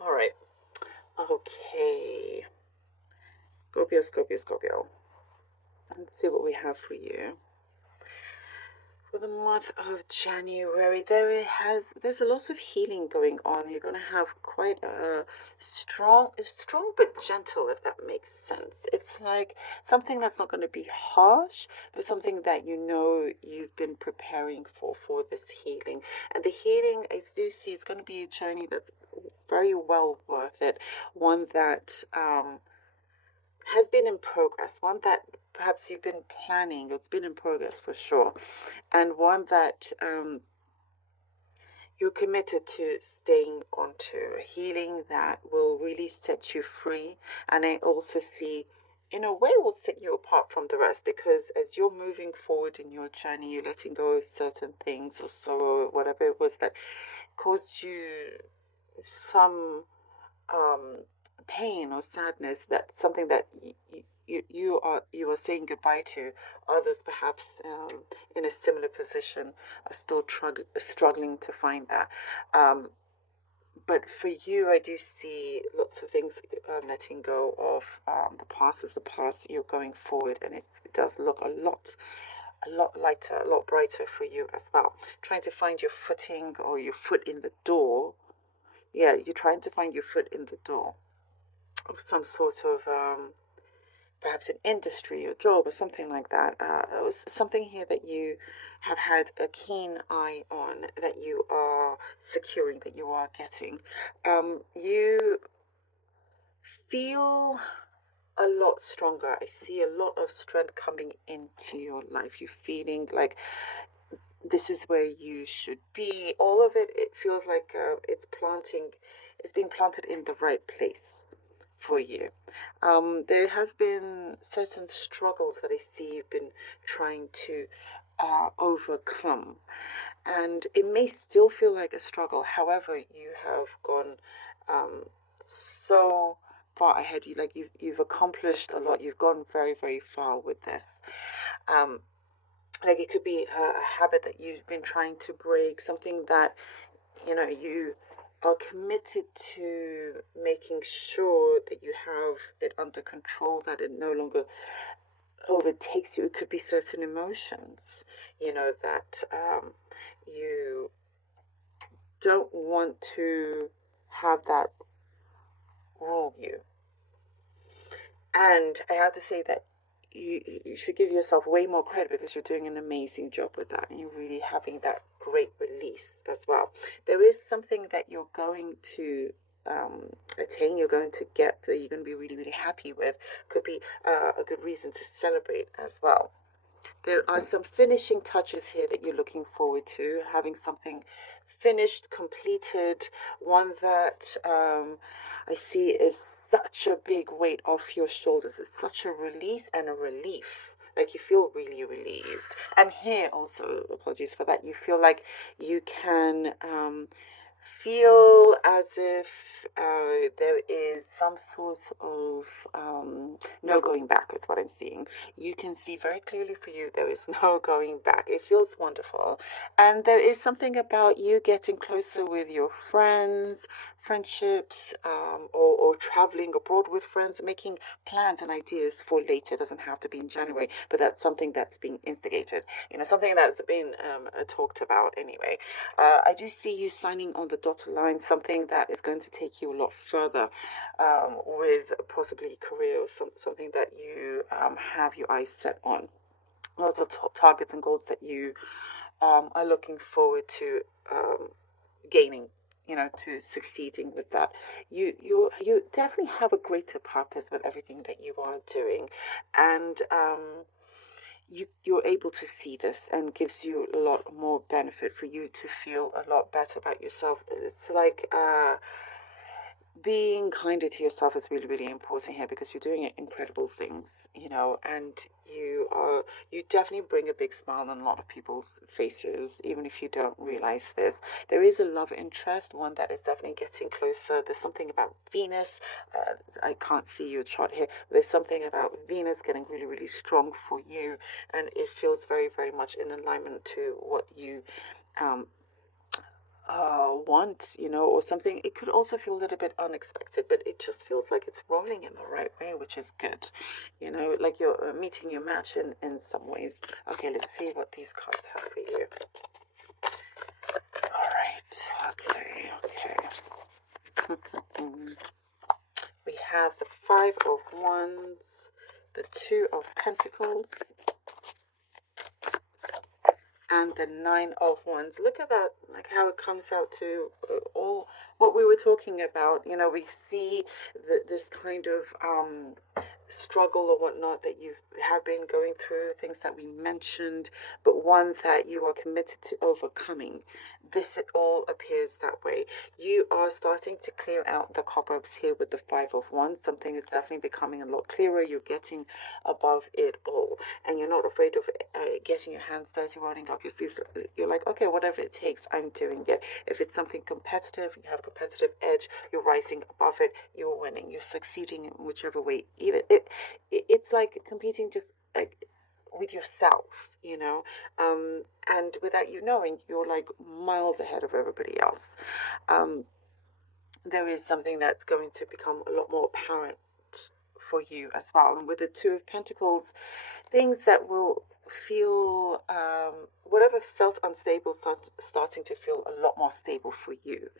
All right. Okay. Scorpio, Scorpio, Scorpio. Let's see what we have for you. For the month of January, there's a lot of healing going on. You're going to have quite a strong but gentle, if that makes sense. It's like something that's not going to be harsh, but something that you know you've been preparing for this healing. And the healing, I do see, it's going to be a journey that's very well worth it. One that has been in progress, one that perhaps you've been planning. It's been in progress for sure, and one that you're committed to staying onto, a healing that will really set you free. And I also see, in a way, will set you apart from the rest, because as you're moving forward in your journey, you're letting go of certain things or sorrow or whatever it was that caused you some um, pain or sadness. That's something that you are saying goodbye to. Others perhaps in a similar position are still struggling to find that. Um, but for you, I do see lots of things letting go of. The past is the past. You're going forward, and it does look a lot lighter, a lot brighter for you as well. Trying to find your footing or your foot in the door. Yeah, you're trying to find your foot in the door of some sort of perhaps an industry or job or something like that. It was something here that you have had a keen eye on, that you are securing, that you are getting. You feel a lot stronger. I see a lot of strength coming into your life. You're feeling like this is where you should be. All of it, it feels like it's being planted in the right place for you. There has been certain struggles that I see you've been trying to overcome, and it may still feel like a struggle. However, you have gone so far ahead. You've accomplished a lot. You've gone very very far with this. Um, like it could be a habit that you've been trying to break, something that you are committed to making sure that you have it under control, that it no longer overtakes you. It could be certain emotions, that you don't want to have that rule you. And I have to say that you should give yourself way more credit, because you're doing an amazing job with that, and you're really having that great release as well. There is something that you're going to attain, you're going to get, that you're going to be really really happy with. Could be a good reason to celebrate as well. There are some finishing touches here that you're looking forward to, having something finished, completed, one that I see is such a big weight off your shoulders. It's such a release and a relief. Like you feel really relieved. And here also, apologies for that, you feel like you can feel as if there is some sort of no going back, is what I'm seeing. You can see very clearly for you there is no going back. It feels wonderful. And there is something about you getting closer with your friendships, or traveling abroad with friends, making plans and ideas for later. It doesn't have to be in January, but that's something that's being instigated, something that's been talked about anyway. I do see you signing on the dotted line, something that is going to take you a lot further, with possibly career or something that you have your eyes set on. Lots of targets and goals that you are looking forward to gaining, to succeeding with that. You definitely have a greater purpose with everything that you are doing, and you're able to see this, and gives you a lot more benefit for you to feel a lot better about yourself. It's like being kinder to yourself is really really important here, because you're doing incredible things, and you definitely bring a big smile on a lot of people's faces, even if you don't realize this. There is a love interest, one that is definitely getting closer. There's something about Venus. I can't see your chart here. There's something about Venus getting really really strong for you, and it feels very very much in alignment to what you um, want, or something. It could also feel a little bit unexpected, but it just feels like it's rolling in the right way, which is good. Like you're meeting your match in some ways. Okay, let's see what these cards have for you. All right. Okay. We have the Five of Wands, the Two of Pentacles, and the Nine of Wands. Look at that, like how it comes out to all what we were talking about. We see this kind of struggle or whatnot that you have been going through, things that we mentioned, but one that you are committed to overcoming. This it all appears that way. You are starting to clear out the cobwebs here with the Five of Wands. Something is definitely becoming a lot clearer. You're getting above it all, and you're not afraid of getting your hands dirty, rolling up your sleeves. You're like, okay, whatever it takes, I'm doing it. If it's something competitive, you have a competitive edge, you're rising above it, you're winning, you're succeeding in whichever way. Even it's like competing just like with yourself, and without you knowing, you're like miles ahead of everybody else. There is something that's going to become a lot more apparent for you as well. And with the Two of Pentacles, things that will feel, whatever felt unstable, starting to feel a lot more stable for you,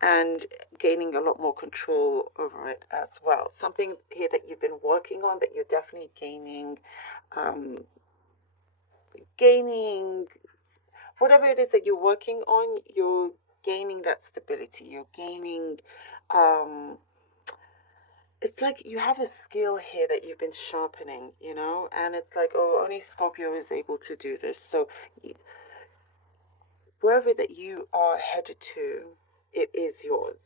and gaining a lot more control over it as well. Something here that you've been working on that you're definitely gaining whatever it is that you're working on, you're gaining that stability. You're gaining, it's like you have a skill here that you've been sharpening, and it's like, oh, only Scorpio is able to do this. So wherever that you are headed to, it is yours,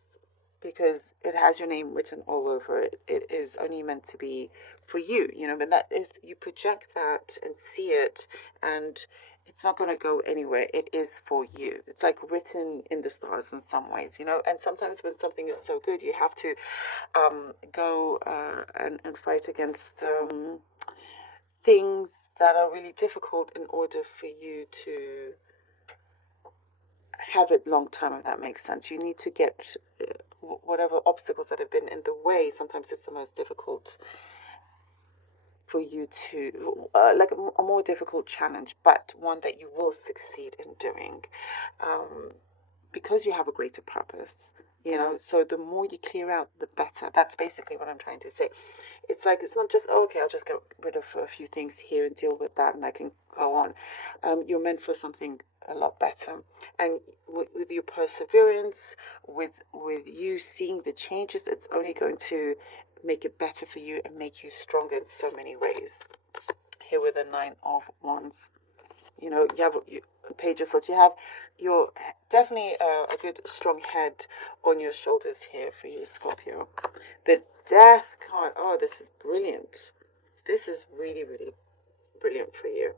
because it has your name written all over it. It is only meant to be for you, but that if you project that and see it, and it's not going to go anywhere, it is for you. It's like written in the stars in some ways, and sometimes when something is so good, you have to go and fight against things that are really difficult in order for you to have it long term, if that makes sense. You need to get whatever obstacles that have been in the way. Sometimes it's the most difficult for you to, like a more difficult challenge, but one that you will succeed in doing, because you have a greater purpose. So the more you clear out, the better. That's basically what I'm trying to say. It's like, it's not just, oh, okay, I'll just get rid of a few things here and deal with that and I can go on. You're meant for something a lot better. And with your perseverance, with you seeing the changes, it's only going to make it better for you and make you stronger in so many ways. Here with the Nine of Wands, you have pages, so you have your definitely a good strong head on your shoulders here for you, Scorpio. The Death card, oh, this is brilliant. This is really, really brilliant for you.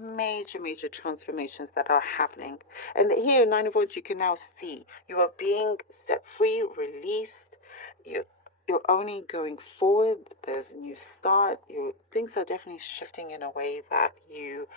Major transformations that are happening, and here, Nine of Wands, you can now see you are being set free, released. You're only going forward. There's a new start. Things are definitely shifting in a way that you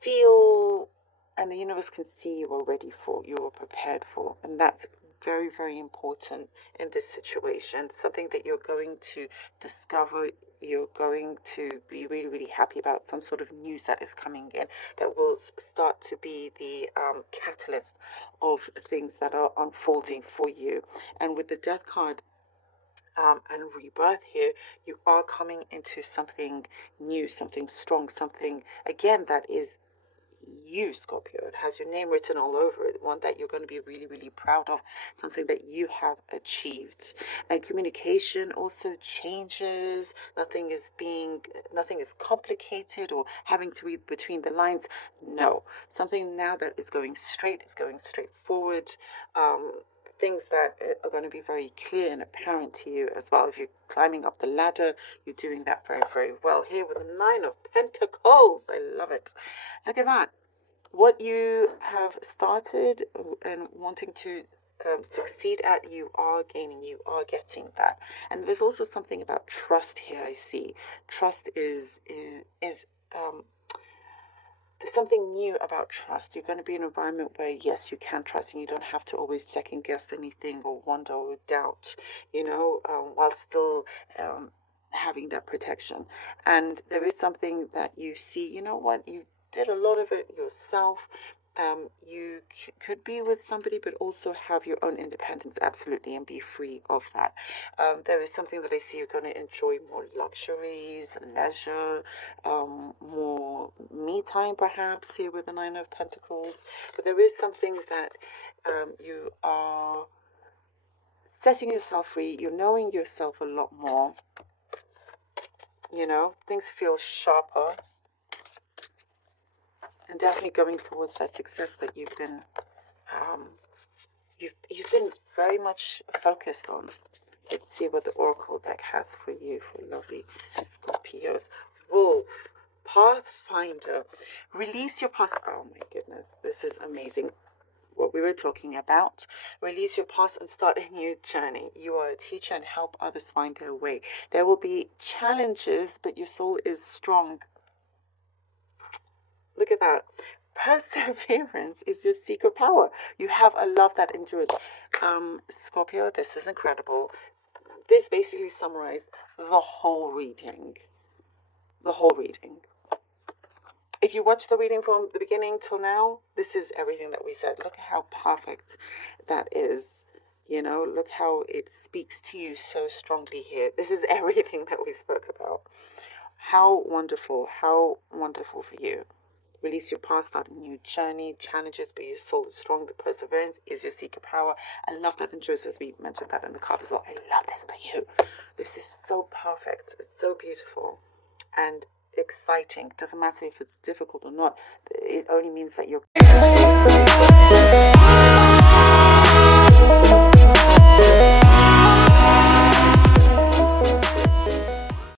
feel, and the universe can see you are ready for, you are prepared for, and that's very, very important in this situation. Something that you're going to discover, you're going to be really, really happy about, some sort of news that is coming in that will start to be the catalyst of things that are unfolding for you. And with the Death card, and rebirth here, you are coming into something new, something strong, something, again, that is you, Scorpio. It has your name written all over it, one that you're going to be really, really proud of, something that you have achieved. And communication also changes. Nothing is complicated or having to read between the lines. No, something now that is going straight forward. Things that are going to be very clear and apparent to you as well. If you're climbing up the ladder, you're doing that very, very well. Here with the Nine of Pentacles, I love it. Look at that. What you have started and wanting to succeed at, you are gaining, you are getting that. And there's also something about trust here, I see. Trust is the something new about trust. You're going to be in an environment where, yes, you can trust and you don't have to always second guess anything or wonder or doubt, while still having that protection. And there is something that you see, you know what, you did a lot of it yourself. You could be with somebody, but also have your own independence, absolutely, and be free of that. There is something that I see you're going to enjoy more luxuries, leisure, more me time, perhaps, here with the Nine of Pentacles. But there is something that you are setting yourself free. You're knowing yourself a lot more. Things feel sharper. And definitely going towards that success that you've been very much focused on. Let's see what the Oracle deck has for you, for lovely Scorpios. Wolf, Pathfinder, release your past. Oh my goodness, this is amazing. What we were talking about. Release your past and start a new journey. You are a teacher and help others find their way. There will be challenges, but your soul is strong. Look at that. Perseverance is your secret power. You have a love that endures. Scorpio, this is incredible. This basically summarized the whole reading. The whole reading. If you watch the reading from the beginning till now, this is everything that we said. Look how perfect that is. Look how it speaks to you so strongly here. This is everything that we spoke about. How wonderful for you. Release your past, start a new journey, challenges, but your soul is strong. The perseverance is your secret power. I love that endures, as we mentioned that in the card as well. I love this for you. This is so perfect. It's so beautiful and exciting. Doesn't matter if it's difficult or not. It only means that you're